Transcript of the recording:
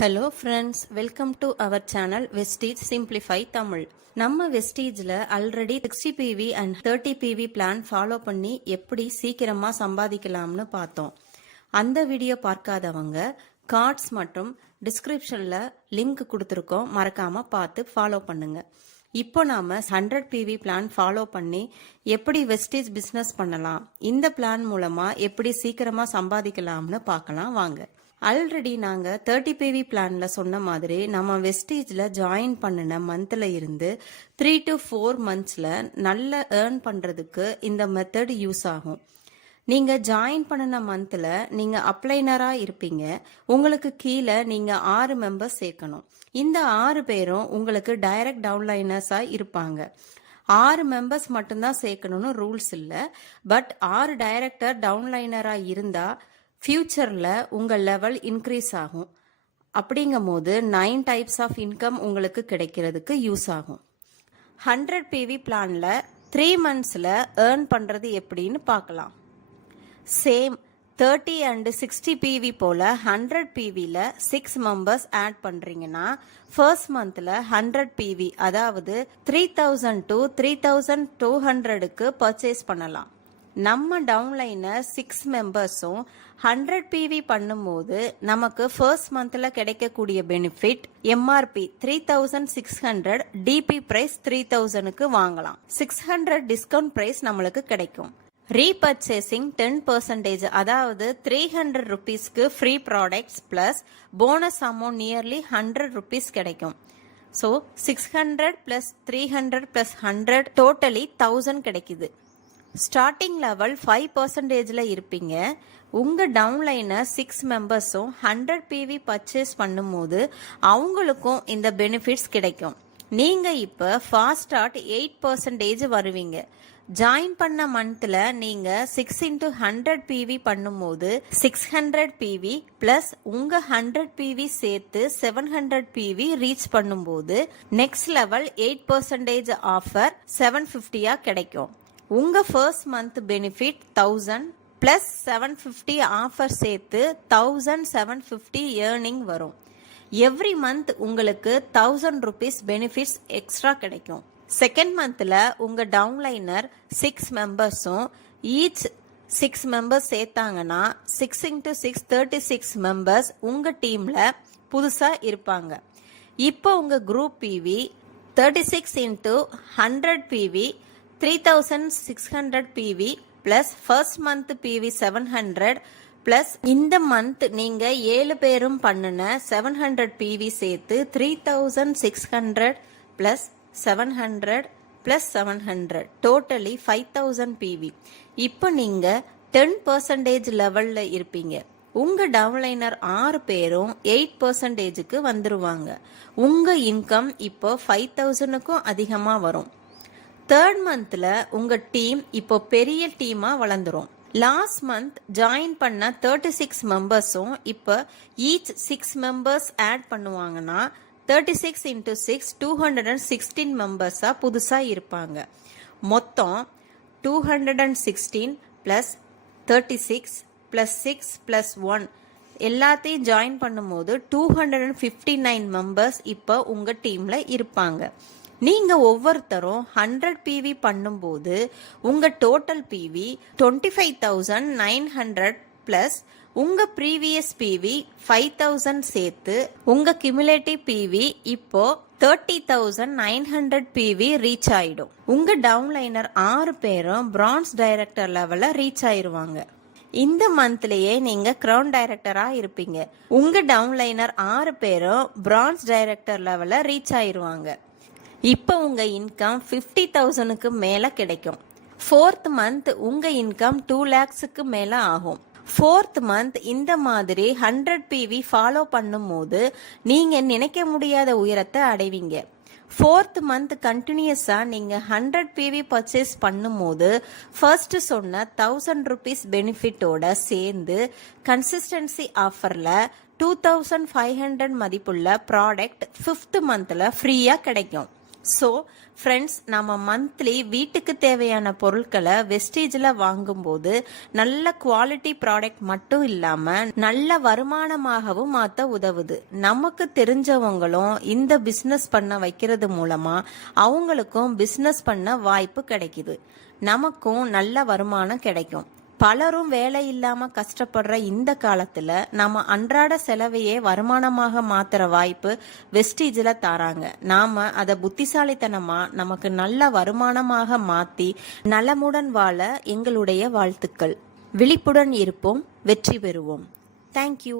Hello friends, welcome to our channel Vestige simplify Tamil. நம்ம வெஸ்டீஜில் already 60 PV and 30 PV plan follow பண்ணி எப்படி சீக்கிரமாக சம்பாதிக்கலாம்னு பார்த்தோம். அந்த வீடியோ பார்க்காதவங்க கார்ட்ஸ் மற்றும் டிஸ்கிரிப்ஷனில் லிங்க் கொடுத்துருக்கோம், மறக்காமல் பார்த்து ஃபாலோ பண்ணுங்க. இப்போ நாம 100 PV பிளான் ஃபாலோ பண்ணி எப்படி வெஸ்டேஜ் பிஸ்னஸ் பண்ணலாம், இந்த பிளான் மூலமா எப்படி சீக்கிரமா சம்பாதிக்கலாம்னு பார்க்கலாம் வாங்க. ஆல்ரெடி நாங்க 30 PV பிளான்ல சொன்ன மாதிரி நம்ம வெஸ்டேஜ்ல ஜாயின் பண்ணின மந்த்ல இருந்து 3 to 4 monthsல நல்ல ஏர்ன் பண்றதுக்கு இந்த மெத்தட் யூஸ் ஆகும். நீங்க ஜாயின் பண்ணின மந்த்ல நீங்க அப்ளைனரா இருப்பீங்க. உங்களுக்கு கீழே நீங்க 6 மெம்பர்ஸ் சேர்க்கணும். இந்த 6 பேரும் உங்களுக்கு டைரக்ட் டவுன்லைனர்ஸா இருப்பாங்க. 6 மெம்பர்ஸ் மட்டும்தான் சேர்க்கணும்னு ரூல்ஸ் இல்லை. பட் 6 டைரக்டர் டவுன்லைனரா இருந்தா ஃபியூச்சர்ல உங்க லெவல் இன்க்ரீஸ் ஆகும். அப்படிங்கும் போது 9 டைப்ஸ் ஆஃப் இன்கம் உங்களுக்கு கிடைக்கிறதுக்கு யூஸ் ஆகும். 100 PV பிளான்ல 3 monthsல ஏர்ன் பண்றது எப்படின்னு பார்க்கலாம். சேம் 30 and 60 PV போல 100 PVல 6 மெம்பர்ஸ் ஆட் பண்றீங்கன்னா ஃபர்ஸ்ட் மந்த்ல 100 PV அதாவது 3000 to 3200க்கு பர்ச்சேஸ் பண்ணலாம். நம்ம டவுன்லைனர் 6 மெம்பர்ஸும் 100 PV பண்ணும்போது நமக்கு ஃபர்ஸ்ட் மந்த்ல கிடைக்கக்கூடிய பெனிஃபிட் எம்ஆர்பி 3600, டிபி பிரைஸ் 3000க்கு வாங்கலாம். 600 டிஸ்கவுண்ட் பிரைஸ் நம்மளுக்கு கிடைக்கும். ரீபர்ச்சேசிங் 10%, அதாவது 300 rupeesக்கு free products plus bonus amount nearly 100 rupees கிடைக்கும். ஸோ 600 பிளஸ் 300 பிளஸ் 100 டோட்டலி 1000 கிடைக்குது. ஸ்டார்டிங் லெவல் 5%ல இருப்பீங்க. உங்க டவுன்லைனர் 6 மெம்பர்ஸும் 100 PV பர்ச்சேஸ் பண்ணும்போது அவங்களுக்கும் இந்த பெனிஃபிட்ஸ் கிடைக்கும். நீங்க இப்ப ஃபாஸ்ட் ஸ்டார்ட் 8% வருவீங்க. ஜாயின் பண்ண மந்த்ல நீங்க 6 into 100 PV பண்ணும்போது 600 PV பிளஸ் உங்க 100 PV சேர்த்து 700 PV ரீச் பண்ணும்போது நெக்ஸ்ட் லெவல் 8% ஆஃபர் 750 கிடைக்கும். உங்க first month benefit 1000 plus 750 offer சேர்த்து 1750 ஏர்னிங் வரும். எவ்ரி மந்த் உங்களுக்கு 1000 rupees பெனிஃபிட்ஸ் எக்ஸ்ட்ரா கிடைக்கும். செகண்ட் மந்த்ல உங்க டவுன்லைனர் 6 மெம்பர்ஸும் ஈச் 6 மெம்பர்ஸ் சேர்த்தாங்கன்னா 6 into 6 36 மெம்பர்ஸ் உங்க டீம்ல புதுசா இருப்பாங்க. இப்போ உங்க group PV 36 into 100 PV 3600 PV plus first month PV 700 plus இந்த மந்த் நீங்க 7 பேரும் பண்ணுன 700 PV சேர்த்து 3600 பிளஸ் 700 பிளஸ் 700 டோட்டலி 5000 PV. இப்போ நீங்க 10% லெவல்ல இருப்பீங்க. உங்க டவுன்லைனர் 6 பேரும் 8%க்கு வந்துருவாங்க. உங்க இன்கம் இப்போ 5000க்கும் அதிகமா வரும். தேர்ட் மந்த்ல உங்க டீம் இப்போ பெரிய டீமா வளர்ந்துரும். லாஸ்ட் மந்த் ஜாயின் பண்ண 36 மெம்பர்ஸும் இப்போ ஈச் 6 மெம்பர்ஸ் ஆட் பண்ணுவாங்கன்னா 36 into 6 216 மெம்பர்ஸா புதுசா இருப்பாங்க. மொத்தம் 216 பிளஸ் 36 பிளஸ் 6 பிளஸ் 1 எல்லாத்தையும் ஜாயின் பண்ணும்போது 259 மெம்பர்ஸ் இப்போ உங்க டீம்ல இருப்பாங்க. நீங்க ஒவ்வொருத்தரும் 100 PV பண்ணும்போது உங்க டோட்டல் PV 25900 பிளஸ் உங்க ப்ரீவியஸ் PV 5000 சேர்த்து உங்க கியூமுலேட்டிவ் PV இப்போ 30900 PV ரீச் ஆயிடும். உங்க டவுன்லைனர் 6 பேரும் பிரான்ஸ் டைரக்டர் லெவல்ல ரீச் ஆயிருவாங்க. இந்த மந்த்லயே நீங்க கிரவுன் டைரக்டரா இருப்பீங்க. உங்க டவுன்லைனர் 6 பேரும் பிரான்ஸ் டைரக்டர் லெவல்ல ரீச் ஆயிருவாங்க. இப்போ உங்க இன்கம் 50,000க்கு மேல கிடைக்கும். ஃபோர்த் மந்த் உங்க இன்கம் 2 lakhsக்கு மேல ஆகும். ஃபோர்த் மந்த் இந்த மாதிரி 100 PV ஃபாலோ பண்ணும்போது நீங்க நினைக்க முடியாத உயரத்தை அடைவீங்க. ஃபோர்த் மந்த் கண்டினியூஸா நீங்க 100 PV பர்ச்சேஸ் பண்ணும்போது ஃபர்ஸ்ட் சொன்ன 1000 rupees பெனிஃபிட்டோட சேர்ந்து கன்சிஸ்டன்சி ஆஃபர்ல 2500 மதிப்புள்ள ப்ராடக்ட் 5th மந்த்ல ஃப்ரீயா கிடைக்கும். ஸோ ஃப்ரெண்ட்ஸ், நம்ம மந்த்லி வீட்டுக்கு தேவையான பொருட்களை வெஸ்டீஜில் வாங்கும்போது நல்ல குவாலிட்டி ப்ராடக்ட் மட்டும் இல்லாமல் நல்ல வருமானமாகவும் மாற்ற உதவுது. நமக்கு தெரிஞ்சவங்களும் இந்த பிஸ்னஸ் பண்ண வைக்கிறது மூலமாக அவங்களுக்கும் பிஸ்னஸ் பண்ண வாய்ப்பு கிடைக்குது. நமக்கும் நல்ல வருமானம் கிடைக்கும். பலரும் வேலை இல்லாம கஷ்டப்படுற இந்த காலத்துல நம்ம அன்றாட செலவையே வருமானமாக மாத்துற வாய்ப்பு வெஸ்டீஜ்ல தாராங்க. நாம அதை புத்திசாலித்தனமா நமக்கு நல்ல வருமானமாக மாத்தி நலமுடன் வாழ எங்களுடைய வாழ்த்துக்கள். விழிப்புடன் இருப்போம், வெற்றி பெறுவோம். தேங்க்யூ.